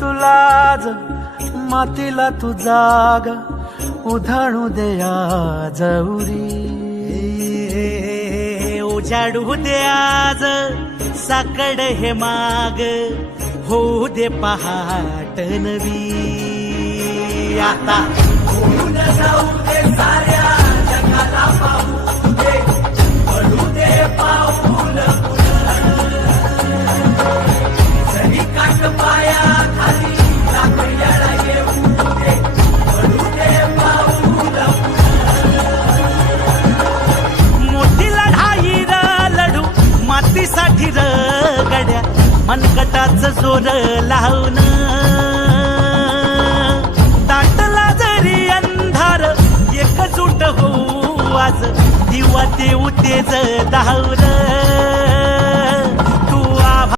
तुलाज मातीला तू जाग उधाणू दे आज उरी उजाडू दे आज साकड हे माग होऊ दे पहाट नवी आता होऊन जाऊ दे साऱ्या जगाला पाहू दे पडू दे पाऊल जरी काट पाया खाली लाकड्याला येऊ दे पडू दे पाऊल मोठी लढाई र लढू मातीसाठी र गड्या मनकटाच जोर लावून दाटला जरी अंधार एकजूट होऊ आज दिवा देऊ तेज धावलं